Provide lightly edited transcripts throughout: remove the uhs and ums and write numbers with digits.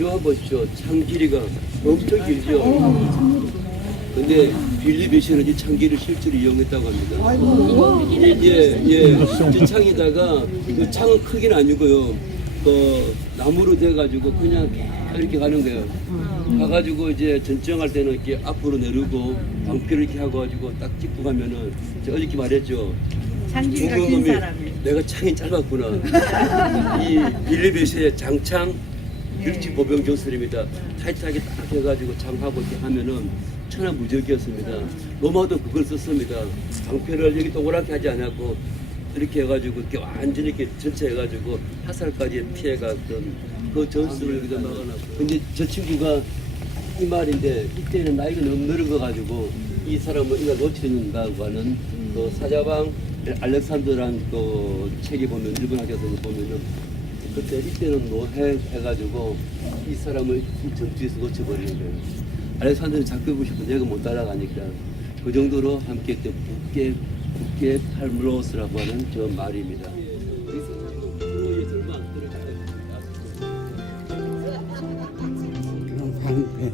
묘한 보십시오. 창 길이가 엄청 길죠. 근데 빌리베시는 이 창기를 실제로 이용했다고 합니다. 이 창에다가 그 창은 크기는 아니고요. 그 나무로 돼가지고 그냥 이렇게 가는 거예요. 가가지고 이제 전정할 때는 이렇게 앞으로 내리고 방패를 이렇게 하고 가지고 딱 찍고 가면은 제가 어저께 말했죠. 장기가 죽은 긴 놈이 사람이. 내가 창이 짧았구나. 이 빌리베시의 장창 일지 보병 교수님이다. 타이트하게 딱 해가지고 창하고 이렇게 하면은 천하무적이었습니다. 로마도 그걸 썼습니다. 방패를 여기 동그랗게 하지 않았고 이렇게 해가지고 이렇게 완전히 이렇게 전체 해가지고 화살까지 피해갔던 그 전술을 여기다 막아놨고. 근데 저 친구가 이 말인데 이때는 나이가 너무 늙어가지고 이 사람은 이걸 놓치는다고 하는 그 사자방 알렉산더란 그 책에 보면 일본 학교에서 보면은 그때 이때는 노해 해가지고 이 사람을 이 전투에서 놓쳐버리는 거예요. 알렉산더는 자꾸 보시고 내가 못 따라가니까 그 정도로 함께했던 국계 팔므로스라고 하는 저 말입니다. 그런 방패.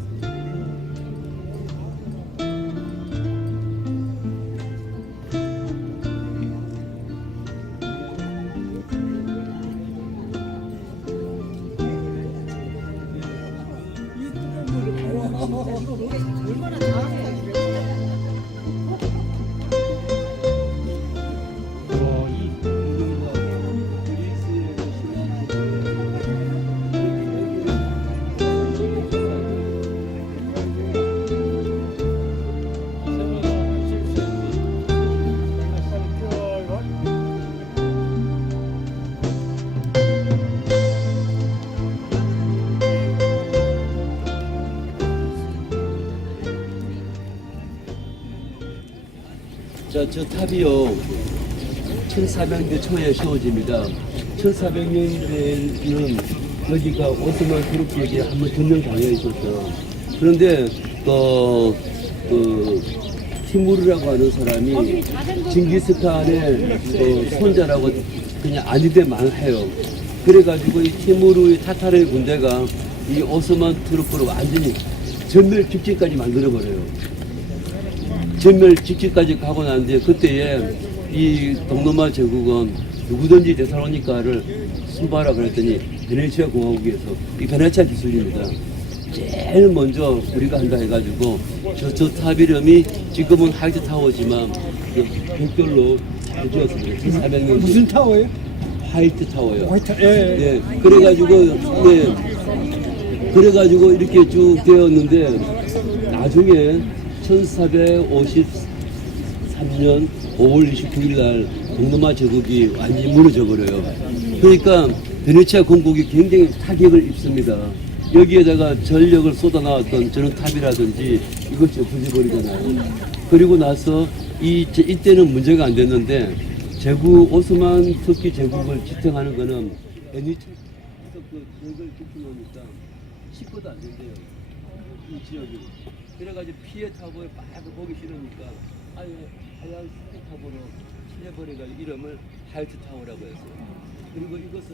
얼마나 잘하세요. 자, 저 탑이요. 1400년대 초에 세워집니다. 1400년대에는 여기가 오스만 투르크에게 한번 점령당해 있었어요. 그런데 티무르라고 하는 사람이 징기스칸의 손자라고 그냥 아니대만 해요. 그래가지고 이 티무르의 타타르의 군대가 이 오스만 투르크를 완전히 전멸 직전까지 만들어버려요. 전멸 직전까지 가고 나는데 그때에 이 동로마 제국은 누구든지 데살로니카를 수바라 그랬더니 베네치아 공화국에서 이 베네치아 기술입니다. 제일 먼저 우리가 한다 해가지고 저 탑 이름이 지금은 하이트 타워지만 별도로 잘 지었습니다. 1400년 무슨 타워예요? 화이트 타워요. 화이트, 네, 그래가지고 이렇게 쭉 되었는데 나중에 1453년 5월 29일 날 동로마 제국이 완전히 무너져 버려요. 그러니까 베네치아 공국이 굉장히 타격을 입습니다. 여기에다가 전력을 쏟아나왔던 저런 탑이라든지 이것이 없어져버리잖아요. 그리고 나서 이때는 문제가 안 됐는데 오스만 터키 제국을 지탱하는 거는 베네치아 그 지역을 지켜놓으니까 10%도 안 된대요. 이 지역이. 그래가지고 피해 타보에 막 보기 싫으니까 아예 하얀 스틱 타보로 칠해버려가지고 이름을 하이트 타워라고 했어요. 그리고 이것은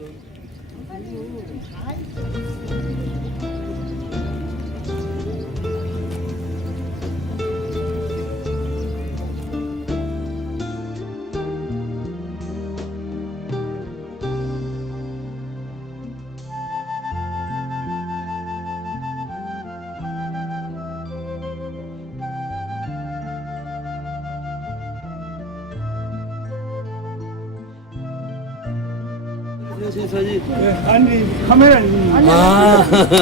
세상이 아니 카메라는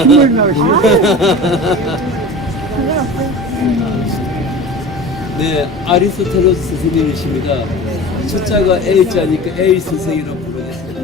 신문 나오시네. 네, 아리스토텔레스 스승님이십니다. 숫자가 A자니까 A 스승이라고 부르겠습니다.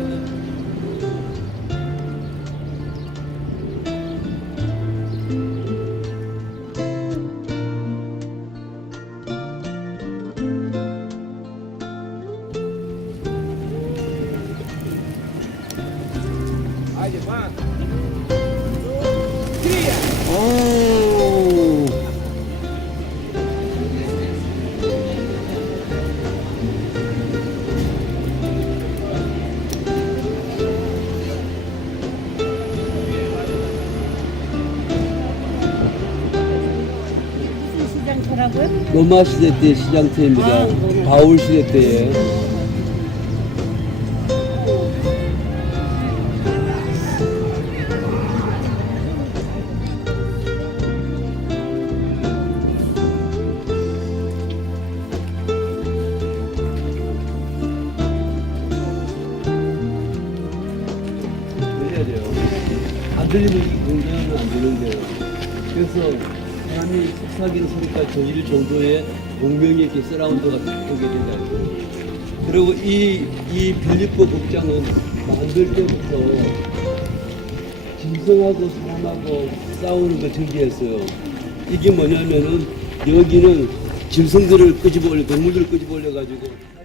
오. 뭐라고요? 로마 시대 때 시장터입니다. 바울 시대 때에. 해야 돼요. 안 들리면 이 공연은 안 되는데요. 그래서 사람이 속삭이는 소리까지 들릴 정도의 공명이 이렇게 서라운드가 오게 된다. 그리고 이 빌립보 극장은 만들 때부터 짐승하고 사람하고 싸우는 걸 즐겨했어요. 이게 뭐냐면은 여기는 짐승들을 끄집어 올려, 동물들을 끄집어 올려가지고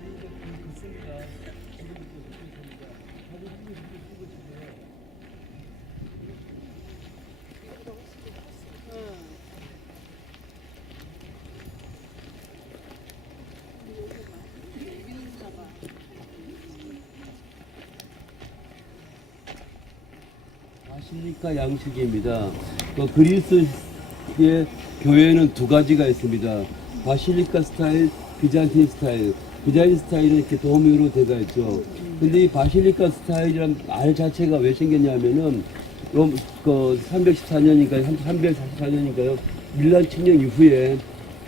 바실리카 양식입니다. 그리스의 교회는 두 가지가 있습니다. 바실리카 스타일, 비잔틴 스타일. 비잔틴 스타일은 이렇게 도움으로 되어 있죠. 근데 이 바실리카 스타일이란 말 자체가 왜 생겼냐면은 그 314년인가요? 344년인가요? 밀란 침략 이후에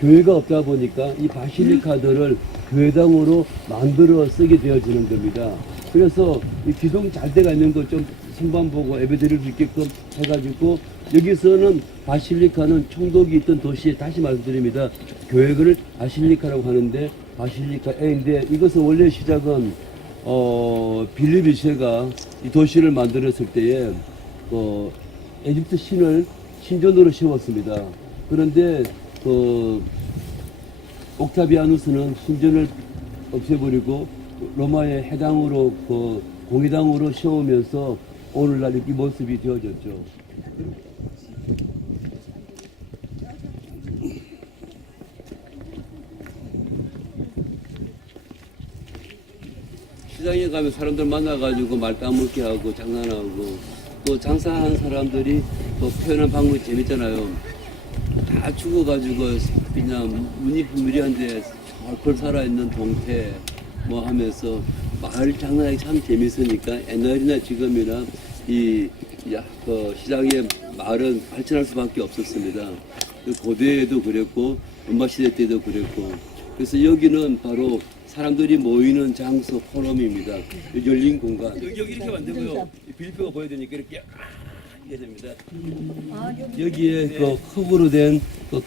교회가 없다 보니까 이 바실리카들을 교회당으로 만들어 쓰게 되어지는 겁니다. 그래서 이 기둥 잘 돼가 있는 거 좀 성반 보고 예배 드릴 수 있게끔 해가지고 여기서는 바실리카는 총독이 있던 도시에 다시 말씀드립니다. 교회를 바실리카라고 하는데 바실리카인데 이것은 원래 시작은 빌립 2세가 이 도시를 만들었을 때에 에집트 신을 신전으로 세웠습니다. 그런데 옥타비아누스는 신전을 없애버리고 로마의 해당으로 공회당으로 세우면서 오늘날 이 모습이 되어졌죠. 시장에 가면 사람들 만나가지고 말 따먹게 하고 장난하고 또 장사하는 사람들이 또 표현한 방법이 재밌잖아요. 다 죽어가지고 그냥 무니무리한데 헐펄 살아있는 동태 뭐 하면서 말 장난하기 참 재밌으니까 옛날이나 지금이나 시장의 말은 발전할 수밖에 없었습니다. 고대에도 그랬고 로마 시대 때도 그랬고 그래서 여기는 바로 사람들이 모이는 장소 포럼입니다. 열린 공간. 여기 이렇게 만들고요. 빌립보가 보여야 되니까 이렇게 됩니다. 여기에 흙으로 된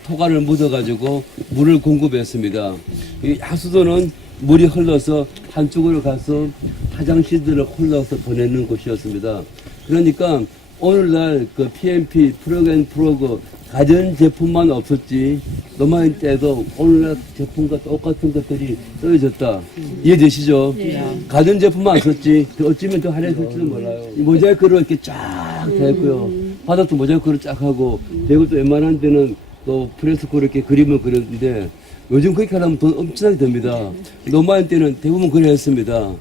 토간을 묻어가지고 물을 공급했습니다. 이 하수도는 물이 흘러서 한쪽으로 가서 화장실들을 흘러서 보내는 곳이었습니다. 그러니까 오늘날 PMP 프로그 가전 제품만 없었지 로마인 때도 오늘날 제품과 똑같은 것들이 쓰여졌다. 이해되시죠? 가전 제품만 안 썼지 어쩌면 더 화려했을지도 몰라요. 이 모자이크로 이렇게 쫙 되고요. 바닥도 모자이크로 쫙 하고 그리고 또 웬만한 데는 또 프레스코로 이렇게 그림을 그렸는데 요즘 그렇게 하려면 돈 엄청나게 듭니다. 로마인 때는 대부분 그래 했습니다.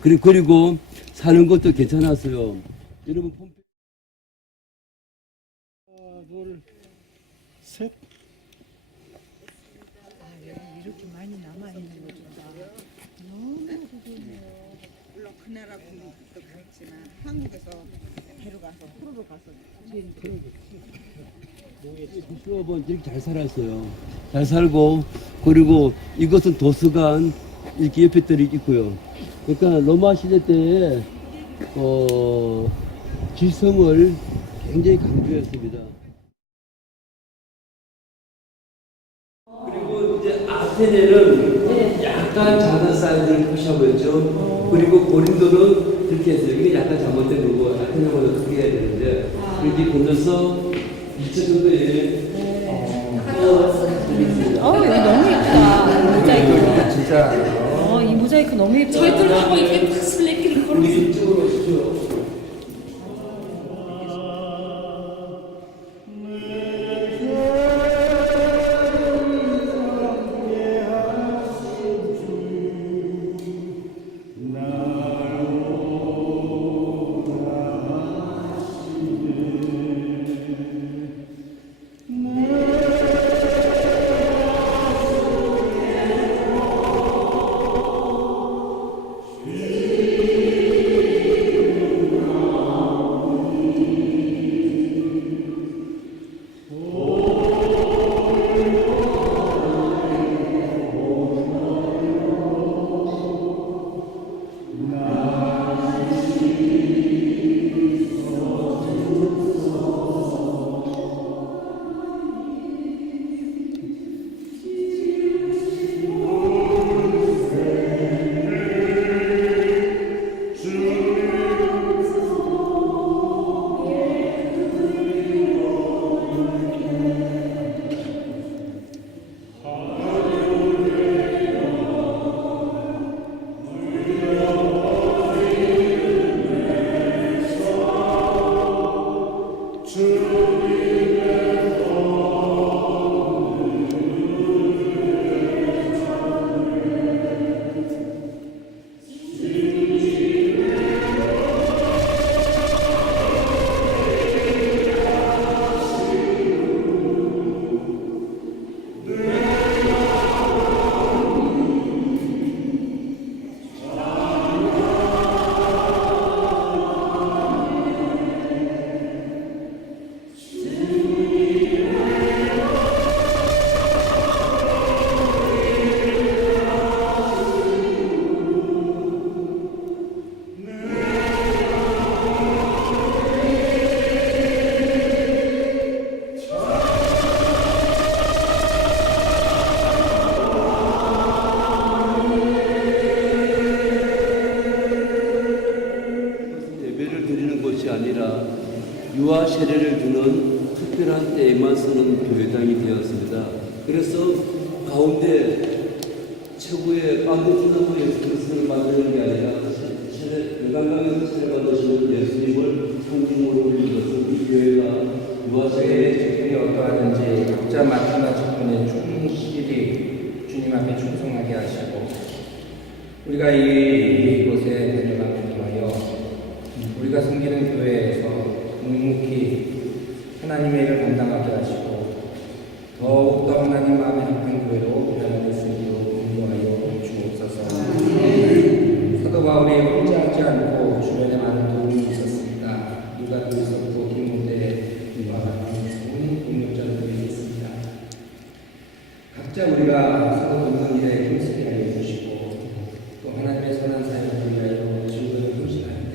그리고 사는 것도 괜찮았어요. 여러분 셋. 이렇게 많이 남아있는 거니까 너무 좋네요. 물론 그 나라 분도 그렇지만 한국에서 데려가서 프로로 가서 수업은 이렇게 잘 살았어요. 잘 살고 그리고 이것은 도서관 이렇게 옆에들이 있고요. 그러니까 로마 시대 때에 지성을 굉장히 강조했습니다. 그리고 이제 아테네는 약간 작은 사이즈를 표시하고 있죠. 그리고 고린도는 그렇게 했어요. 이게 약간 잘못된 거고 아테네보다 크게 해야 되는데 이렇게 건너서 2천 정도에 여기 너무 예쁘다. 모자이크. 진짜. 이 모자이크 너무 예쁘다. 저희들 하고 이렇게 탁 슬래키를 걸어. 우리 이쪽으로 오시죠. 특별한 때에만 쓰는 교회당이 되었습니다. 그래서 가운데 최고의 빵구나무 예수 그리스도를 만드는 게 아니라 열강강에서 세례받으시는 예수님을 상징으로 올린 것은 이 교회가 무엇에 직분이 어떠하든지 각자 맡은 바 직분에 충실히 주님 앞에 충성하게 하시고 우리가 이곳에 데려가기 위하여 우리가 섬기는 교회에서 묵묵히 하나님의 일을 감당하게 하시고 더욱더 하나님 마음에 합한 교회로 변화될 수 있도록 인도하여 주옵소서. 사도 바울이 혼자 하지 않고 주변에 많은 도움이 있었습니다. 누가 또 있었고 김모대와 같은 좋은 동력자들이 있습니다. 각자 우리가 사도 돕는 일에 힘쓰게 하여 주시고 또 하나님의 선한 사역을 위하여 즐거운 힘쓰는데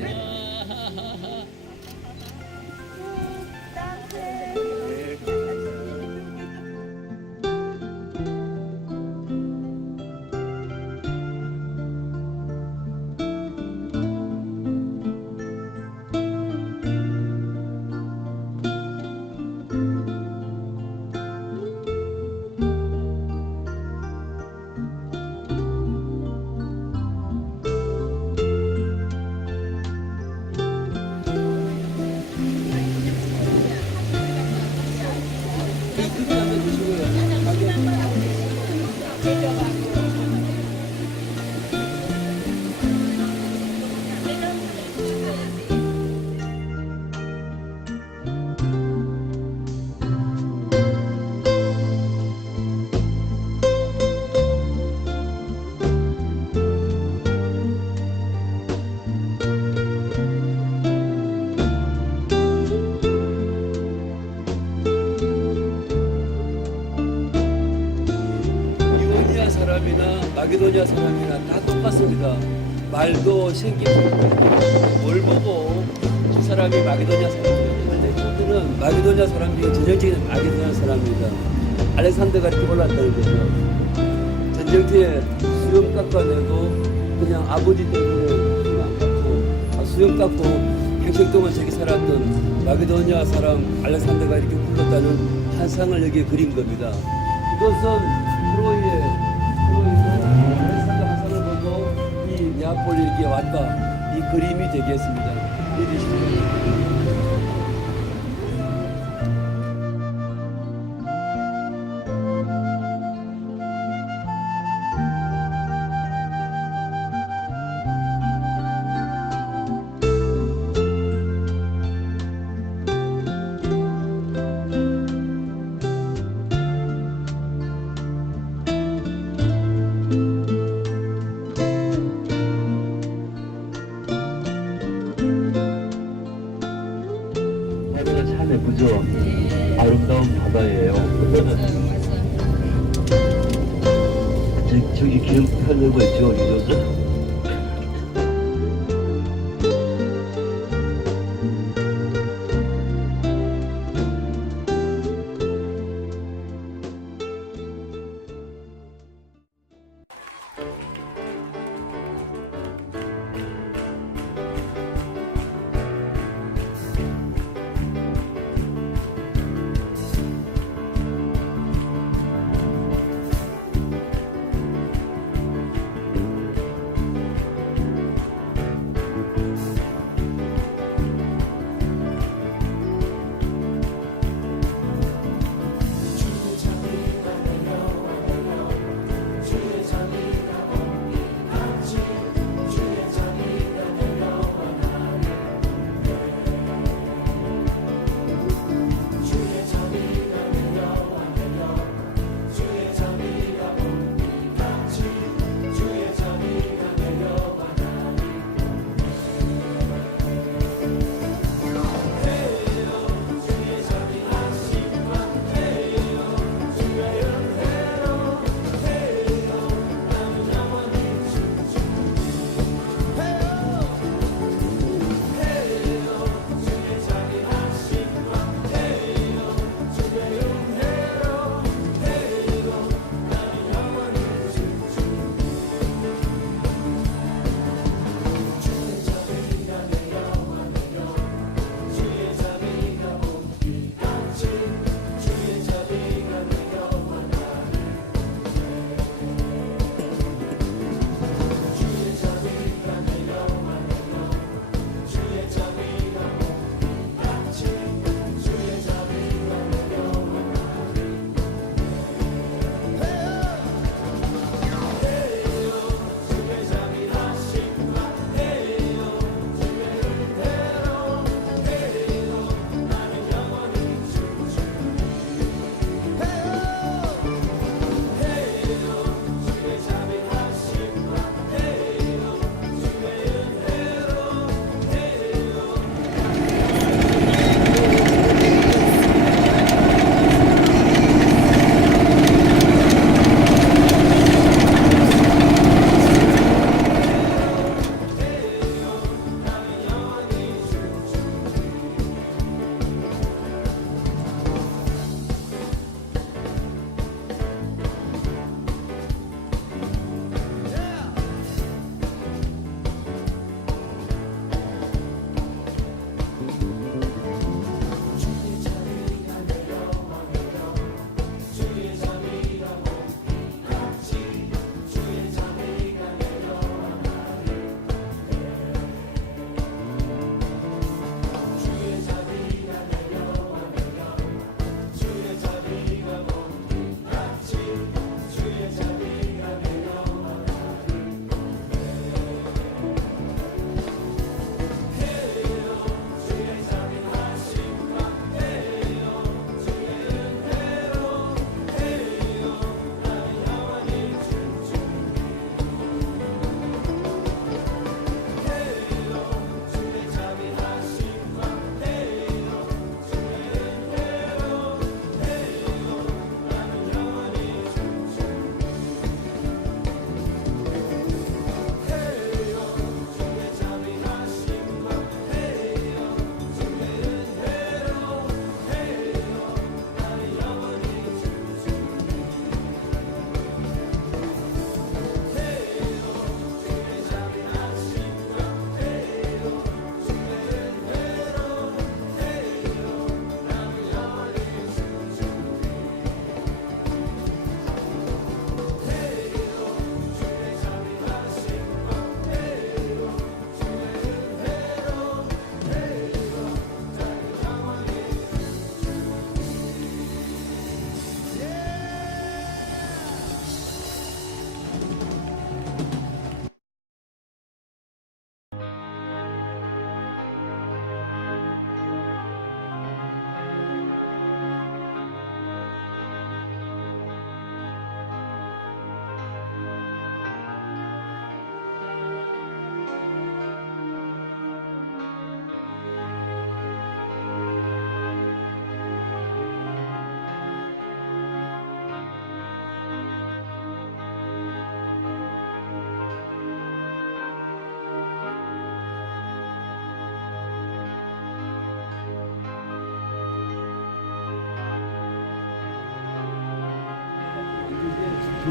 이오니아 사람이나 마게도니아 사람이나 다 똑같습니다. 말도 생기도 뭘 보고 이 사람이 마게도니아 사람이에요. 그들은 마게도니아 사람들이 전형적인 마게도니아 사람입니다. 알렉산더가 이렇게 올랐다는 거죠. 전쟁터에 수염 깎아내고 그냥 아버지 때문에 수염 안 깎고 수염 깎고 평생 동안 저기 살았던 마게도니아 사람 알렉산더가 이렇게 불렀다는 환상을 여기에 그린 겁니다. 이것은 트로이에서 알렉산더 환상을 보고 이 네아폴리 이렇게 왔다 이 그림이 되겠습니다. 믿으시죠? 바다가 참 예쁘죠? 아름다운 바다예요. 저기 기억하려고 했죠, 이거는?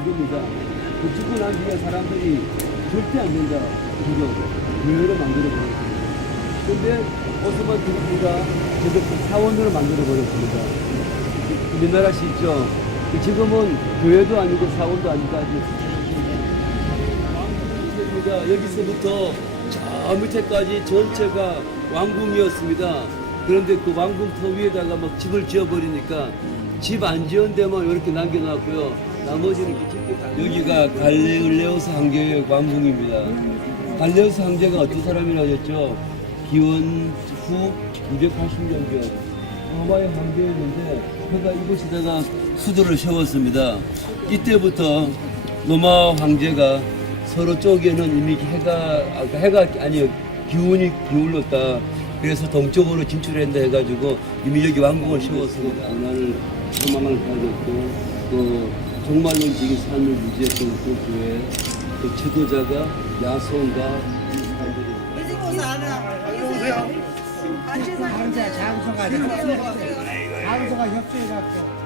그겁니다. 그 죽고 난 뒤에 사람들이 절대 안 된다. 그거 교회를 만들어 버렸습니다. 근데 오스만 투르키가 저도 사원으로 만들어 버렸습니다. 우리나라 시죠. 지금은 교회도 아니고 사원도 아니고 아주 왕궁입니다. 여기서부터 저 밑에까지 전체가 왕궁이었습니다. 그런데 그 왕궁터 위에다가 막 집을 지어버리니까 집 안 지은 데만 이렇게 남겨놨고요. 나머지는 이렇게 짓게 여기가 갈레올레오스 황제의 왕궁입니다. 갈레오스 황제가 어떤 사람이라고 했죠? 기원 후 280년경 로마의 황제였는데 그가 이곳에다가 수도를 세웠습니다. 이때부터 로마 황제가 서로 쪽에는 이미 해가 아니요 기운이 기울었다. 그래서 동쪽으로 진출한다 해가지고 이미 여기 왕궁을 세웠습니다. 문화를 소망을 가졌고 또 정말로 지금 삶을 유지했던 그 교회 그 지도자가 야손과 장소가 장소가 협조해갖고